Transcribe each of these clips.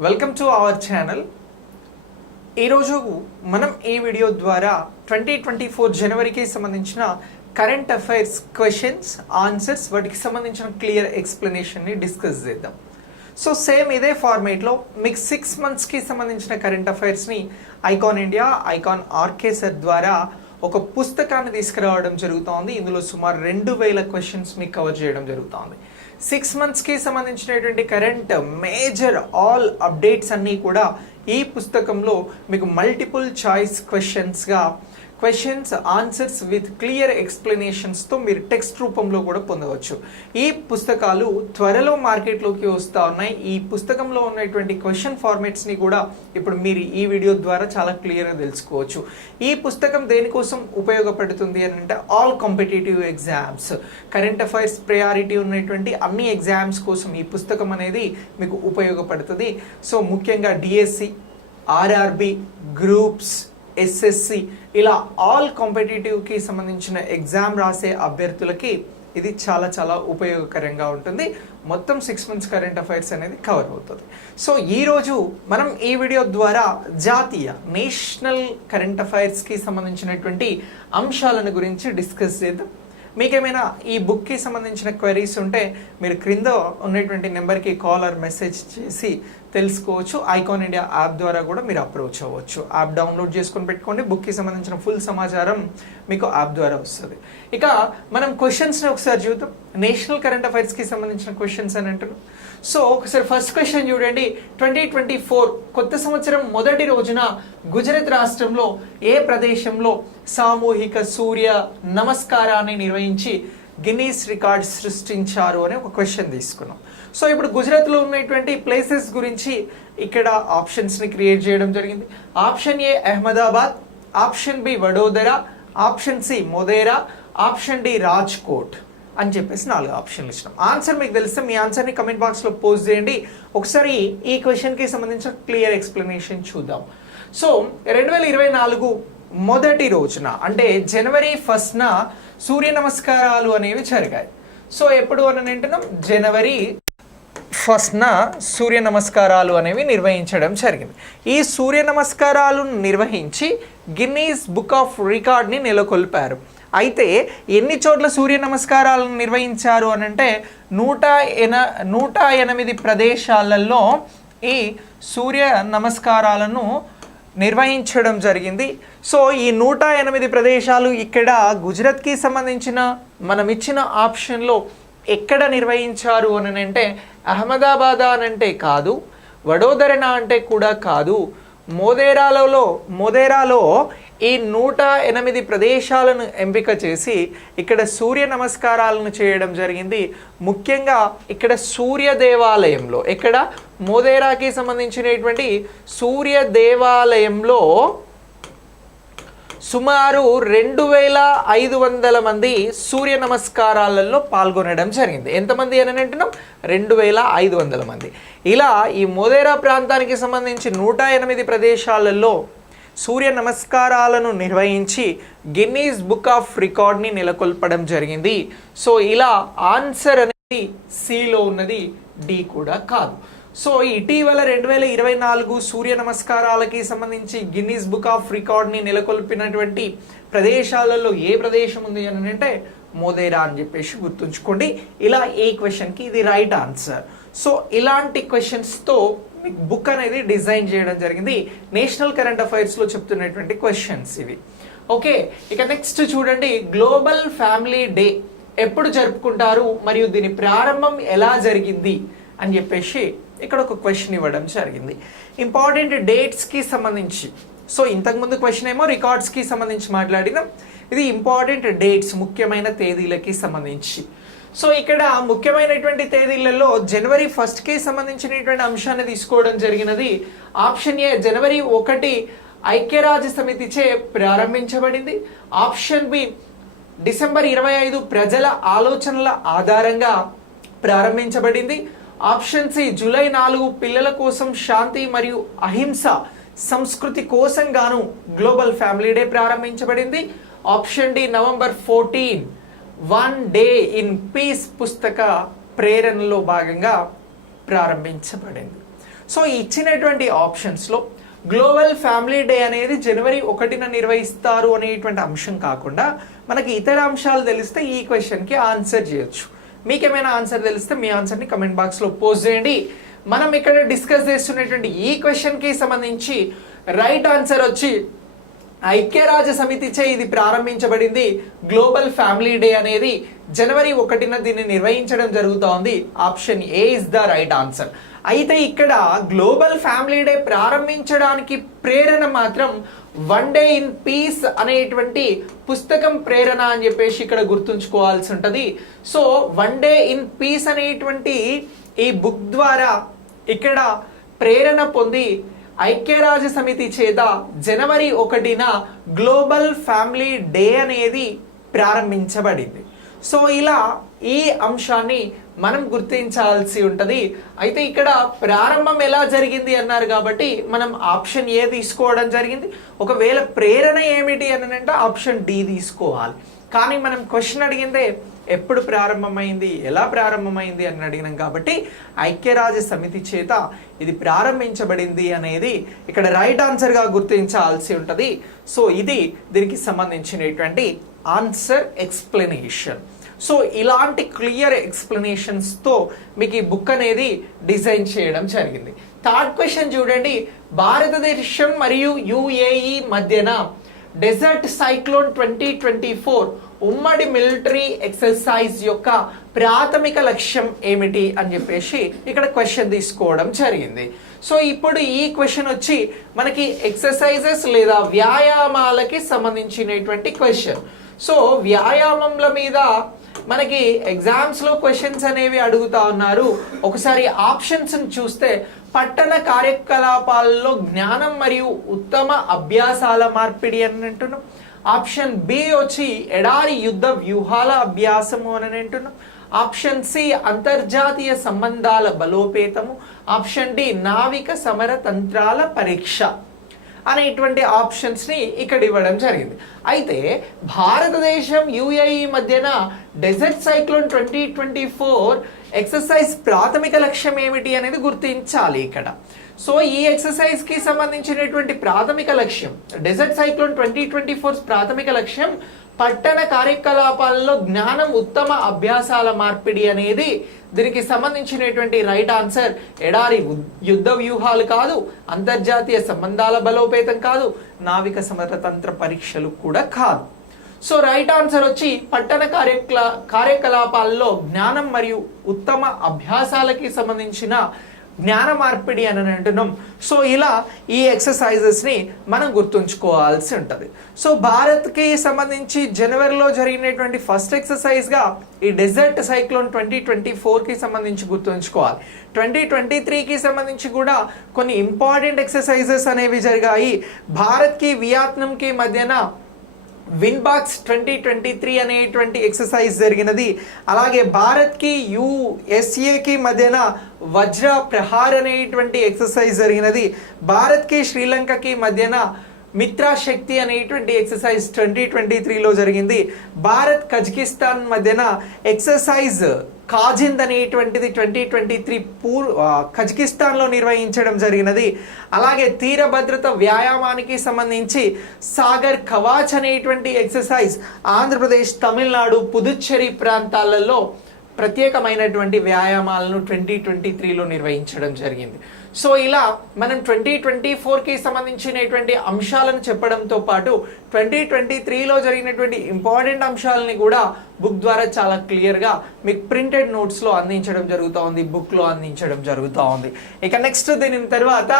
Welcome to our channel ఈరోజు మనం ఈ వీడియో ద్వారా ట్వంటీ ట్వంటీ ఫోర్ జనవరికి సంబంధించిన కరెంట్ అఫైర్స్ క్వశ్చన్స్ ఆన్సర్స్ వాటికి సంబంధించిన క్లియర్ ఎక్స్ప్లెనేషన్ని డిస్కస్ చేద్దాం. సో సేమ్ ఇదే ఫార్మేట్లో మీకు సిక్స్ మంత్స్కి సంబంధించిన current అఫైర్స్ని icon India icon R K sir ద్వారా ఒక పుస్తకాన్ని తీసుకురావడం జరుగుతోంది. ఇందులో సుమారు రెండు వేల క్వశ్చన్స్ మీకు కవర్ చేయడం జరుగుతోంది. సిక్స్ మంత్స్కి సంబంధించినటువంటి కరెంట్ మేజర్ ఆల్ అప్డేట్స్ అన్నీ కూడా ఈ పుస్తకంలో మీకు మల్టిపుల్ చాయిస్ క్వశ్చన్స్గా క్వశ్చన్స్ ఆన్సర్స్ విత్ క్లియర్ ఎక్స్ప్లెనేషన్స్తో మీరు టెక్స్ట్ రూపంలో కూడా పొందవచ్చు. ఈ పుస్తకాలు త్వరలో మార్కెట్లోకి వస్తూ ఉన్నాయి. ఈ పుస్తకంలో ఉన్నటువంటి క్వశ్చన్ ఫార్మేట్స్ని కూడా ఇప్పుడు మీరు ఈ వీడియో ద్వారా చాలా క్లియర్గా తెలుసుకోవచ్చు. ఈ పుస్తకం దేనికోసం ఉపయోగపడుతుంది అని అంటే all competitive exams current affairs priority ఉన్నటువంటి అన్ని ఎగ్జామ్స్ కోసం ఈ పుస్తకం అనేది మీకు ఉపయోగపడుతుంది. సో ముఖ్యంగా డిఎస్సి ఆర్ఆర్బి గ్రూప్స్ ఎస్ఎస్సి ఇలా ఆల్ కాంపిటేటివ్కి సంబంధించిన ఎగ్జామ్ రాసే అభ్యర్థులకి ఇది చాలా చాలా ఉపయోగకరంగా ఉంటుంది. మొత్తం సిక్స్ మంత్స్ కరెంట్ అఫైర్స్ అనేది కవర్ అవుతుంది. సో ఈరోజు మనం ఈ వీడియో ద్వారా జాతీయ నేషనల్ కరెంట్ అఫైర్స్కి సంబంధించినటువంటి అంశాలను గురించి డిస్కస్ చేద్దాం. మీకేమైనా ఈ బుక్కి సంబంధించిన క్వైరీస్ ఉంటే మీరు క్రింద ఉన్నటువంటి నెంబర్కి కాల్ ఆర్ మెసేజ్ చేసి తెలుసుకోవచ్చు. ఐకాన్ ఇండియా యాప్ ద్వారా కూడా మీరు అప్రోచ్ అవ్వచ్చు. యాప్ డౌన్లోడ్ చేసుకొని పెట్టుకోండి. బుక్కి సంబంధించిన ఫుల్ సమాచారం మీకు యాప్ ద్వారా వస్తుంది. ఇక మనం క్వశ్చన్స్ని ఒకసారి చూద్దాం. నేషనల్ కరెంట్ అఫైర్స్కి సంబంధించిన క్వశ్చన్స్ అని అంటారు సో ఒకసారి ఫస్ట్ క్వశ్చన్ చూడండి. ట్వంటీ ట్వంటీ ఫోర్ కొత్త సంవత్సరం మొదటి రోజున గుజరాత్ రాష్ట్రంలో ఏ ప్రదేశంలో సామూహిక సూర్య నమస్కారాన్ని నిర్వహించి గిన్నీస్ రికార్డ్ సృష్టించారు అనే ఒక క్వశ్చన్ తీసుకున్నాం. సో ఇప్పుడు గుజరాత్లో ఉన్నటువంటి ప్లేసెస్ గురించి ఇక్కడ ఆప్షన్స్ని క్రియేట్ చేయడం జరిగింది. Option A Ahmedabad. Option B Vadodara. Option C Modhera. Option D Rajkot. అని చెప్పేసి నాలుగు ఆప్షన్లు ఇచ్చినాం. ఆన్సర్ మీకు తెలిస్తే మీ ఆన్సర్ని కమెంట్ బాక్స్లో పోస్ట్ చేయండి. ఒకసారి ఈ క్వశ్చన్కి సంబంధించిన క్లియర్ ఎక్స్ప్లెనేషన్ చూద్దాం. సో రెండు వేల ఇరవై నాలుగు మొదటి రోజున అంటే జనవరి ఫస్ట్న సూర్య నమస్కారాలు అనేవి జరిగాయి. సో ఎప్పుడు అని అంటున్నాం? జనవరి ఫస్ట్న సూర్య నమస్కారాలు అనేవి నిర్వహించడం జరిగింది. ఈ సూర్య నమస్కారాలు నిర్వహించి గిన్నీస్ బుక్ ఆఫ్ రికార్డ్ని నెలకొల్పారు. అయితే ఎన్ని చోట్ల సూర్య నమస్కారాలను నిర్వహించారు అని అంటే నూట ఎన నూట ఎనిమిది ప్రదేశాలలో ఈ సూర్య నమస్కారాలను నిర్వహించడం జరిగింది. సో ఈ నూట ఎనిమిది ప్రదేశాలు ఇక్కడ గుజరాత్కి సంబంధించిన మనం ఇచ్చిన ఆప్షన్లో ఎక్కడ నిర్వహించారు అని అంటే అహ్మదాబాద్ అని అంటే కాదు వడోదరణ అంటే కూడా కాదు మోదేరాలలో మోదేరాలో ఈ నూట ఎనిమిది ప్రదేశాలను ఎంపిక చేసి ఇక్కడ సూర్య నమస్కారాలను చేయడం జరిగింది. ముఖ్యంగా ఇక్కడ సూర్య దేవాలయంలో ఇక్కడ మోదేరాకి సంబంధించినటువంటి సూర్య దేవాలయంలో సుమారు రెండు వేల ఐదు వందల మంది సూర్య నమస్కారాలలో పాల్గొనడం జరిగింది. ఎంతమంది అని అంటున్నాం? రెండు వేల ఐదు వందల మంది. ఇలా ఈ మోదేరా ప్రాంతానికి సంబంధించి నూట ఎనిమిది ప్రదేశాలలో సూర్య నమస్కారాలను నిర్వహించి గిన్నీస్ బుక్ ఆఫ్ రికార్డ్ని నెలకొల్పడం జరిగింది. సో ఇలా ఆన్సర్ అనేది సిలో ఉన్నది డి కూడా కాదు. సో ఇటీవల రెండు వేల ఇరవై నాలుగు సూర్య నమస్కారాలకి సంబంధించి గిన్నీస్ బుక్ ఆఫ్ రికార్డ్ని నెలకొల్పినటువంటి ప్రదేశాలలో ఏ ప్రదేశం ఉంది అని అంటే మోదేరా అని చెప్పేసి గుర్తుంచుకోండి. ఇలా ఏ క్వశ్చన్కి ఇది రైట్ ఆన్సర్. సో ఇలాంటి క్వశ్చన్స్తో మీకు బుక్ అనేది డిజైన్ చేయడం జరిగింది. నేషనల్ కరెంట్ అఫైర్స్లో చెప్తున్నటువంటి క్వశ్చన్స్ ఇవి. ఓకే ఇక నెక్స్ట్ చూడండి. గ్లోబల్ ఫ్యామిలీ డే ఎప్పుడు జరుపుకుంటారు? మరియు దీని ప్రారంభం ఎలా జరిగింది? అని చెప్పేసి ఇక్కడ ఒక క్వశ్చన్ ఇవ్వడం జరిగింది. ఇంపార్టెంట్ డేట్స్కి సంబంధించి. సో ఇంతకుముందు క్వశ్చన్ ఏమో రికార్డ్స్కి సంబంధించి మాట్లాడినాం. ఇది ఇంపార్టెంట్ డేట్స్ ముఖ్యమైన తేదీలకి సంబంధించి. సో ఇక్కడ ముఖ్యమైనటువంటి తేదీలలో జనవరి ఫస్ట్కి సంబంధించినటువంటి అంశాన్ని తీసుకోవడం జరిగినది. ఆప్షన్ ఏ జనవరి ఒకటి ఐక్యరాజ్య సమితిచే ప్రారంభించబడింది. ఆప్షన్ బి డిసెంబర్ ఇరవై ఐదు ప్రజల ఆలోచనల ఆధారంగా ప్రారంభించబడింది. ఆప్షన్ సి జూలై నాలుగు పిల్లల కోసం శాంతి మరియు అహింస సంస్కృతి కోసం గాను గ్లోబల్ ఫ్యామిలీ డే ప్రారంభించబడింది. Option D November fourteen one day in peace పుస్తక ప్రేరణలో భాగంగా ప్రారంభించబడింది. సో ఇచ్చినటువంటి ఆప్షన్స్లో గ్లోబల్ ఫ్యామిలీ డే అనేది జనవరి ఒకటిన నిర్వహిస్తారు అనేటువంటి అంశం కాకుండా మనకి ఇతర అంశాలు తెలిస్తే ఈ క్వశ్చన్కి ఆన్సర్ చేయొచ్చు. మీకేమైనా ఆన్సర్ తెలిస్తే మీ ఆన్సర్ని కమెంట్ బాక్స్లో పోస్ట్ చేయండి. మనం ఇక్కడ డిస్కస్ చేస్తున్నటువంటి ఈ క్వశ్చన్కి సంబంధించి రైట్ ఆన్సర్ వచ్చి ఐక్యరాజ్య సమితిచే ఇది ప్రారంభించబడింది. గ్లోబల్ ఫ్యామిలీ డే అనేది జనవరి ఒకటిన దీన్ని నిర్వహించడం జరుగుతోంది. Option A is the right answer. అయితే ఇక్కడ గ్లోబల్ ఫ్యామిలీ డే ప్రారంభించడానికి ప్రేరణ మాత్రం వన్ డే ఇన్ పీస్ అనేటువంటి పుస్తకం ప్రేరణ అని చెప్పేసి ఇక్కడ గుర్తుంచుకోవాల్సి ఉంటుంది. So one day in peace అనేటువంటి ఈ బుక్ ద్వారా ఇక్కడ ప్రేరణ పొంది ఐక్యరాజ్య సమితి చేత జనవరి ఒకటిన గ్లోబల్ ఫ్యామిలీ డే అనేది ప్రారంభించబడింది. సో ఇలా ఈ అంశాన్ని మనం గుర్తించాల్సి ఉంటుంది. అయితే ఇక్కడ ప్రారంభం ఎలా జరిగింది అన్నారు కాబట్టి మనం ఆప్షన్ ఏ తీసుకోవడం జరిగింది. ఒకవేళ ప్రేరణ ఏమిటి అని అంటే ఆప్షన్ డి తీసుకోవాలి. కానీ మనం క్వశ్చన్ అడిగిందే ఎప్పుడు ప్రారంభమైంది ఎలా ప్రారంభమైంది అని అడిగినాం కాబట్టి ఐక్యరాజ్య సమితి చేత ఇది ప్రారంభించబడింది అనేది ఇక్కడ రైట్ ఆన్సర్గా గుర్తించాల్సి ఉంటుంది. సో ఇది దీనికి సంబంధించినటువంటి ఆన్సర్ ఎక్స్ప్లెనేషన్ సో ఇలాంటి క్లియర్ ఎక్స్ప్లెనేషన్స్తో మీకు ఈ బుక్ అనేది డిజైన్ చేయడం జరిగింది. థర్డ్ క్వశ్చన్ చూడండి. భారతదేశం మరియు యుఏఈ మధ్యన desert cyclone twenty twenty four ఉమ్మడి మిలిటరీ ఎక్సర్సైజ్ యొక్క ప్రాథమిక లక్ష్యం ఏమిటి అని చెప్పేసి ఇక్కడ క్వశ్చన్ తీసుకోవడం జరిగింది. సో ఇప్పుడు ఈ క్వశ్చన్ వచ్చి మనకి ఎక్సర్సైజెస్ లేదా వ్యాయామాలకి సంబంధించినటువంటి క్వశ్చన్ సో వ్యాయామంల మీద మనకి ఎగ్జామ్స్లో క్వశ్చన్స్ అనేవి అడుగుతా ఉన్నారు. ఒకసారి ఆప్షన్స్ని చూస్తే పట్టణ కార్యకలాపాల్లో జ్ఞానం మరియు ఉత్తమ అభ్యాసాల మార్పిడి అని అంటున్నాం. ఆప్షన్ బి వచ్చి ఎడారి యుద్ధ వ్యూహాల అభ్యాసము అని అంటున్నాం. ఆప్షన్ సి అంతర్జాతీయ సంబంధాల బలోపేతము. ఆప్షన్ డి నావిక సమర తంత్రాల పరీక్ష అనేటువంటి ఆప్షన్స్ని ఇక్కడ ఇవ్వడం జరిగింది. అయితే భారతదేశం యుఏఈ మధ్యన desert cyclone twenty twenty four exercise ప్రాథమిక లక్ష్యం ఏమిటి అనేది గుర్తించాలి ఇక్కడ. సో ఈ ఎక్సర్సైజ్కి సంబంధించినటువంటి ప్రాథమిక లక్ష్యం desert cyclone twenty twenty four ప్రాథమిక లక్ష్యం పట్టణ కార్యకలాపాలలో జ్ఞానం ఉత్తమ అభ్యాసాల మార్పిడి అనేది దీనికి సంబంధించినటువంటి రైట్ ఆన్సర్ ఎడారి యుద్ధ వ్యూహాలు కాదు అంతర్జాతీయ సంబంధాల బలోపేతం కాదు నావిక సమరతంత్ర పరీక్షలు కూడా కాదు. సో రైట్ ఆన్సర్ వచ్చి పట్టణ కార్యకలా కార్యకలాపాల్లో జ్ఞానం మరియు ఉత్తమ అభ్యాసాలకి సంబంధించిన జ్ఞాన మార్పిడి అని అంటున్నాం. సో ఇలా ఈ ఎక్సర్సైజెస్ని మనం గుర్తుంచుకోవాల్సి ఉంటుంది. సో భారత్కి సంబంధించి జనవరిలో జరిగినటువంటి ఫస్ట్ ఎక్సర్సైజ్గా ఈ డెజర్ట్ సైక్లోన్ ట్వంటీ ట్వంటీ ఫోర్కి సంబంధించి గుర్తుంచుకోవాలి. ట్వంటీ ట్వంటీ త్రీకి సంబంధించి కూడా కొన్ని ఇంపార్టెంట్ ఎక్సర్సైజెస్ అనేవి జరిగాయి. భారత్కి వియత్నాంకి మధ్యన win box twenty twenty three అనేటువంటి ఎక్సర్సైజ్ జరిగినది. అలాగే భారత్కి యుఎస్ఏకి మధ్యన వజ్ర ప్రహార్ అనేటువంటి ఎక్సర్సైజ్ జరిగినది. భారత్కి శ్రీలంకకి మధ్యన మిత్రాశక్తి అనేటువంటి ఎక్సర్సైజ్ ట్వంటీ ట్వంటీ త్రీలో జరిగింది. భారత్ కజకిస్తాన్ మధ్యన ఎక్సర్సైజ్ కాజింద్ అనేటువంటిది ట్వంటీ ట్వంటీ త్రీ పూర్ కజకిస్తాన్లో నిర్వహించడం జరిగినది. అలాగే తీర భద్రత వ్యాయామానికి సంబంధించి సాగర్ కవాచ్ అనేటువంటి ఎక్సర్సైజ్ ఆంధ్రప్రదేశ్ తమిళనాడు పుదుచ్చేరి ప్రాంతాలలో ప్రత్యేకమైనటువంటి వ్యాయామాలను ట్వంటీ ట్వంటీ త్రీలో నిర్వహించడం జరిగింది. సో ఇలా మనం ట్వంటీ ట్వంటీ ఫోర్కి సంబంధించినటువంటి అంశాలను చెప్పడంతో పాటు ట్వంటీ ట్వంటీ త్రీలో జరిగినటువంటి ఇంపార్టెంట్ అంశాలని కూడా బుక్ ద్వారా చాలా క్లియర్గా మీకు ప్రింటెడ్ నోట్స్లో అందించడం జరుగుతూ ఉంది బుక్లో అందించడం జరుగుతూ ఉంది. ఇక నెక్స్ట్ దీని తర్వాత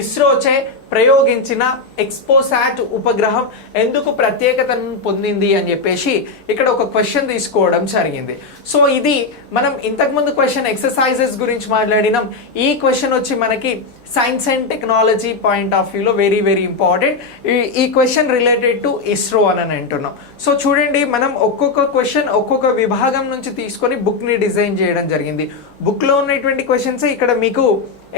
ఇస్రోచే ప్రయోగించిన ఎక్స్పోసాట్ ఉపగ్రహం ఎందుకు ప్రత్యేకతను పొందింది అని చెప్పేసి ఇక్కడ ఒక క్వశ్చన్ తీసుకోవడం జరిగింది. సో ఇది మనం ఇంతకుముందు క్వశ్చన్ ఎక్సర్సైజెస్ గురించి మాట్లాడినాం. ఈ క్వశ్చన్ వచ్చి మనకి science and technology point of వ్యూలో వెరీ వెరీ ఇంపార్టెంట్ ఈ క్వశ్చన్ రిలేటెడ్ టు ఇస్రో అని అని అంటున్నాం. సో చూడండి మనం ఒక్కొక్క క్వశ్చన్ ఒక్కొక్క విభాగం నుంచి తీసుకొని బుక్ని డిజైన్ చేయడం జరిగింది. బుక్లో ఉన్నటువంటి క్వశ్చన్స్ ఇక్కడ మీకు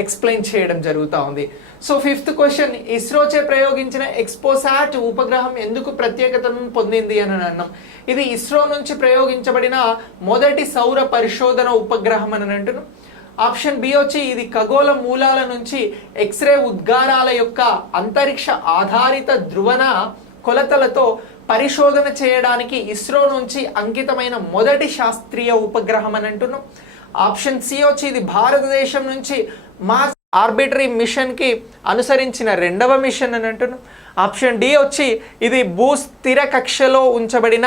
ఎక్స్ప్లెయిన్ చేయడం జరుగుతూ ఉంది. సో ఫిఫ్త్ క్వశ్చన్ ఇస్రోచే ప్రయోగించిన ఎక్స్పోసాట్ ఉపగ్రహం ఎందుకు ప్రత్యేకతను పొందింది అని అన్నాం. ఇది ఇస్రో నుంచి ప్రయోగించబడిన మొదటి సౌర పరిశోధన ఉపగ్రహం అని అంటున్నాం. ఆప్షన్ బి వచ్చి ఇది ఖగోళ మూలాల నుంచి ఎక్స్రే ఉద్గారాల యొక్క అంతరిక్ష ఆధారిత ధ్రువణ కొలతలతో పరిశోధన చేయడానికి ఇస్రో నుంచి అంకితమైన మొదటి శాస్త్రీయ ఉపగ్రహం అని అంటున్నాం. ఆప్షన్ సి వచ్చి ఇది భారతదేశం నుంచి మార్స్ ఆర్బిటరీ మిషన్కి అనుసరించిన రెండవ మిషన్ అని అంటున్నాం. ఆప్షన్ డి వచ్చి ఇది భూస్థిర కక్షలో ఉంచబడిన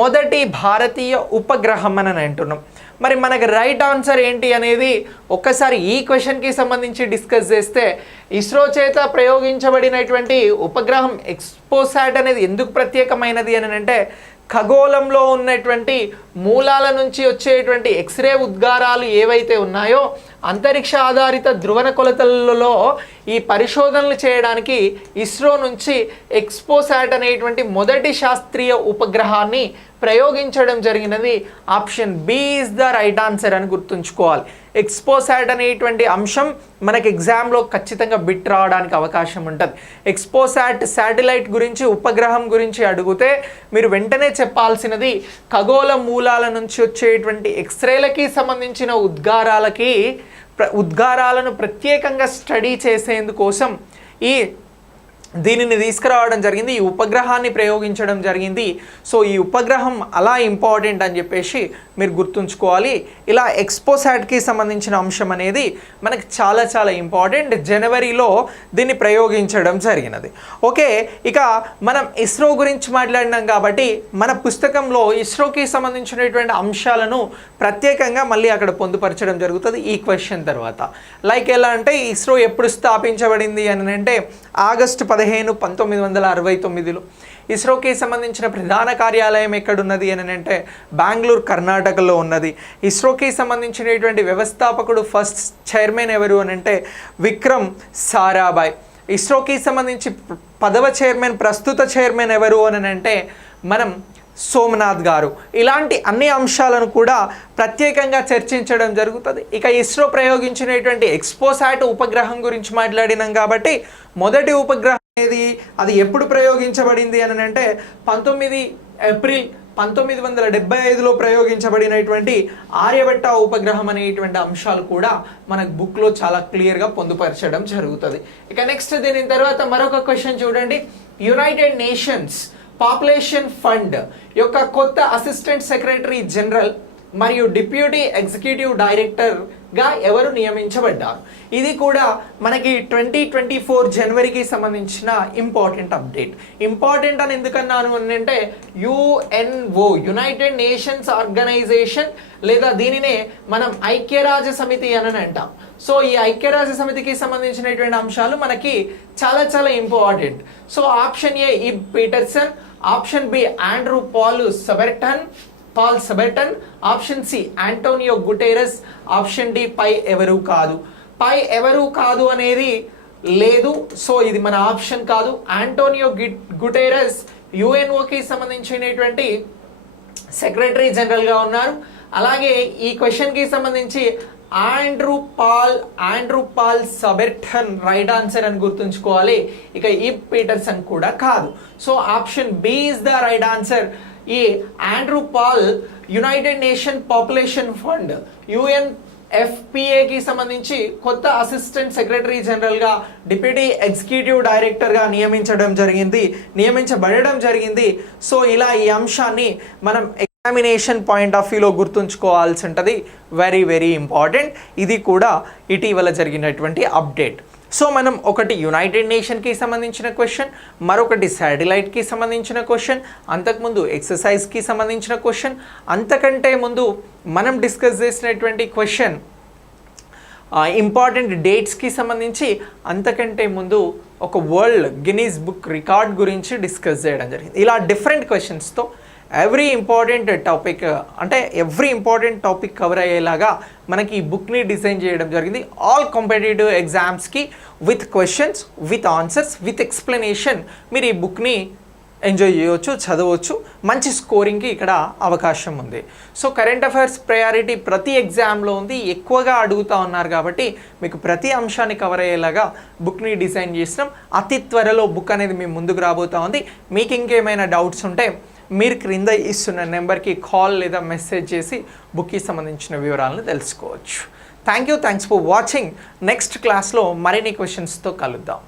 మొదటి భారతీయ ఉపగ్రహం అని అంటున్నాం. మరి మనకి రైట్ ఆన్సర్ ఏంటి అనేది ఒక్కసారి ఈ క్వశ్చన్కి సంబంధించి డిస్కస్ చేస్తే ఇస్రో చేత ప్రయోగించబడినటువంటి ఉపగ్రహం ఎక్స్పోసాట్ అనేది ఎందుకు ప్రత్యేకమైనది అని అంటే ఖగోళంలో ఉన్నటువంటి మూలాల నుంచి వచ్చేటువంటి ఎక్స్రే ఉద్గారాలు ఏవైతే ఉన్నాయో అంతరిక్ష ఆధారిత ధ్రువణ కొలతలలో ఈ పరిశోధనలు చేయడానికి ఇస్రో నుంచి ఎక్స్పోసాట్ అనేటువంటి మొదటి శాస్త్రీయ ఉపగ్రహాన్ని ప్రయోగించడం జరిగినది option B is the right answer అని గుర్తుంచుకోవాలి. ఎక్స్పోసాట్ అనేటువంటి అంశం మనకి ఎగ్జామ్లో ఖచ్చితంగా బిట్ రావడానికి అవకాశం ఉంటుంది. ఎక్స్పోసాట్ శాటిలైట్ గురించి ఉపగ్రహం గురించి అడిగితే మీరు వెంటనే చెప్పాల్సినది ఖగోళ మూలాల నుంచి వచ్చేటువంటి ఎక్స్రేలకి సంబంధించిన ఉద్గారాలకి ఉద్గారాలను ప్రత్యేకంగా స్టడీ చేసేందుకోసం ఈ దీనిని తీసుకురావడం జరిగింది ఈ ఉపగ్రహాన్ని ప్రయోగించడం జరిగింది. సో ఈ ఉపగ్రహం అలా ఇంపార్టెంట్ అని చెప్పేసి మీరు గుర్తుంచుకోవాలి. ఇలా ఎక్స్పోసాట్కి సంబంధించిన అంశం అనేది మనకు చాలా చాలా ఇంపార్టెంట్. జనవరిలో దీన్ని ప్రయోగించడం జరిగినది. ఓకే ఇక మనం ఇస్రో గురించి మాట్లాడినాం కాబట్టి మన పుస్తకంలో ఇస్రోకి సంబంధించినటువంటి అంశాలను ప్రత్యేకంగా మళ్ళీ అక్కడ పొందుపరచడం జరుగుతుంది ఈ క్వశ్చన్ తర్వాత. లైక్ ఎలా అంటే ఇస్రో ఎప్పుడు స్థాపించబడింది అని అంటే ఆగస్టు పదిహేను పంతొమ్మిది వందల అరవై తొమ్మిదిలో ఇస్రోకి సంబంధించిన ప్రధాన కార్యాలయం ఎక్కడున్నది అని అంటే బెంగళూరు కర్ణాటకలో ఉన్నది. ఇస్రోకి సంబంధించినటువంటి వ్యవస్థాపకుడు ఫస్ట్ చైర్మన్ ఎవరు అని అంటే విక్రమ్ సారాభాయ్. ఇస్రోకి సంబంధించి పదవ చైర్మన్ ప్రస్తుత చైర్మన్ ఎవరు అని అంటే మనం సోమనాథ్ గారు. ఇలాంటి అన్ని అంశాలను కూడా ప్రత్యేకంగా చర్చించడం జరుగుతుంది. ఇక ఇస్రో ప్రయోగించినటువంటి ఎక్స్పోసాట్ ఉపగ్రహం గురించి మాట్లాడినాం కాబట్టి మొదటి ఉపగ్రహం అనేది అది ఎప్పుడు ప్రయోగించబడింది అని అంటే పంతొమ్మిది ఏప్రిల్ పంతొమ్మిది వందల డెబ్బై ఐదులో ప్రయోగించబడినటువంటి ఆర్యభట్ట ఉపగ్రహం అనేటువంటి అంశాలు కూడా మనకు బుక్లో చాలా క్లియర్గా పొందుపరచడం జరుగుతుంది. ఇక నెక్స్ట్ దీని తర్వాత మరొక క్వశ్చన్ చూడండి. యునైటెడ్ నేషన్స్ పాపులేషన్ ఫండ్ యొక్క కొత్త అసిస్టెంట్ సెక్రటరీ జనరల్ మరియు డిప్యూటీ ఎగ్జిక్యూటివ్ డైరెక్టర్గా ఎవరు నియమించబడ్డారు? ఇది కూడా మనకి ట్వంటీ ట్వంటీ ఫోర్ జనవరికి సంబంధించిన ఇంపార్టెంట్ అప్డేట్. ఇంపార్టెంట్ అని ఎందుకన్నాను అని అంటే యుఎన్ఓ యునైటెడ్ నేషన్స్ ఆర్గనైజేషన్ లేదా దీనినే మనం ఐక్యరాజ్య సమితి అని అంటాం. సో ఈ ఐక్యరాజ్య సమితికి సంబంధించినటువంటి అంశాలు మనకి చాలా చాలా ఇంపార్టెంట్. సో ఆప్షన్ ఏ ఈ Peterson. Option B Andrew Paul Saberton Paul Saberton. Option C Antonio Guterres. Option D పై ఎవరు కాదు. పై ఎవరు కాదు అనేది లేదు. సో ఇది మన ఆప్షన్ కాదు. ఆంటోనియో గుటేరస్ యుఎన్ఓకి సంబంధించినటువంటి సెక్రటరీ జనరల్గా ఉన్నారు. అలాగే ఈ క్వశ్చన్కి సంబంధించి Andrew Paul Andrew Paul Saberton right answer అని గుర్తుంచుకోవాలి. ఇక ఈ పీటర్సన్ కూడా కాదు. So option B is the right answer ఈ Andrew Paul United Nation population fund UN ఎఫ్పిఏకి సంబంధించి కొత్త అసిస్టెంట్ సెక్రటరీ జనరల్గా డిప్యూటీ ఎగ్జిక్యూటివ్ డైరెక్టర్గా నియమించడం జరిగింది నియమించబడడం జరిగింది. సో ఇలా ఈ అంశాన్ని మనం ఎగ్జామినేషన్ పాయింట్ ఆఫ్ వ్యూలో గుర్తుంచుకోవాల్సి ఉంటుంది వెరీ వెరీ ఇంపార్టెంట్ ఇది కూడా ఇటీవల జరిగినటువంటి అప్డేట్ సో మనం ఒకటి యునైటెడ్ నేషన్కి సంబంధించిన క్వశ్చన్ మరొకటి శాటిలైట్కి సంబంధించిన క్వశ్చన్ అంతకుముందు ఎక్సర్సైజ్కి సంబంధించిన క్వశ్చన్ అంతకంటే ముందు మనం డిస్కస్ చేసినటువంటి క్వశ్చన్ ఇంపార్టెంట్ డేట్స్కి సంబంధించి అంతకంటే ముందు ఒక వరల్డ్ గినీస్ బుక్ రికార్డ్ గురించి డిస్కస్ చేయడం జరిగింది. ఇలా డిఫరెంట్ క్వశ్చన్స్తో ఎవ్రీ ఇంపార్టెంట్ టాపిక్ అంటే ఎవ్రీ ఇంపార్టెంట్ టాపిక్ కవర్ అయ్యేలాగా మనకి ఈ బుక్ని డిజైన్ చేయడం జరిగింది. ఆల్ కాంపిటేటివ్ ఎగ్జామ్స్కి with questions with answers with explanation మీరు ఈ బుక్ని ఎంజాయ్ చేయవచ్చు చదవచ్చు. మంచి స్కోరింగ్కి ఇక్కడ అవకాశం ఉంది. సో కరెంట్ అఫైర్స్ ప్రయారిటీ ప్రతి ఎగ్జామ్లో ఉంది. ఎక్కువగా అడుగుతూ ఉన్నారు కాబట్టి మీకు ప్రతి అంశాన్ని కవర్ అయ్యేలాగా బుక్ని డిజైన్ చేసినాం అతి త్వరలో బుక్ అనేది మీ ముందుకు రాబోతూ ఉంది. మీకు ఇంకేమైనా డౌట్స్ ఉంటే మీరు క్రింద ఇస్తున్న నెంబర్కి కాల్ లేదా మెసేజ్ చేసి బుక్కి సంబంధించిన వివరాలను తెలుసుకోవచ్చు. Thank you thanks for watching next క్లాస్లో మరిన్ని క్వశ్చన్స్తో కలుద్దాం.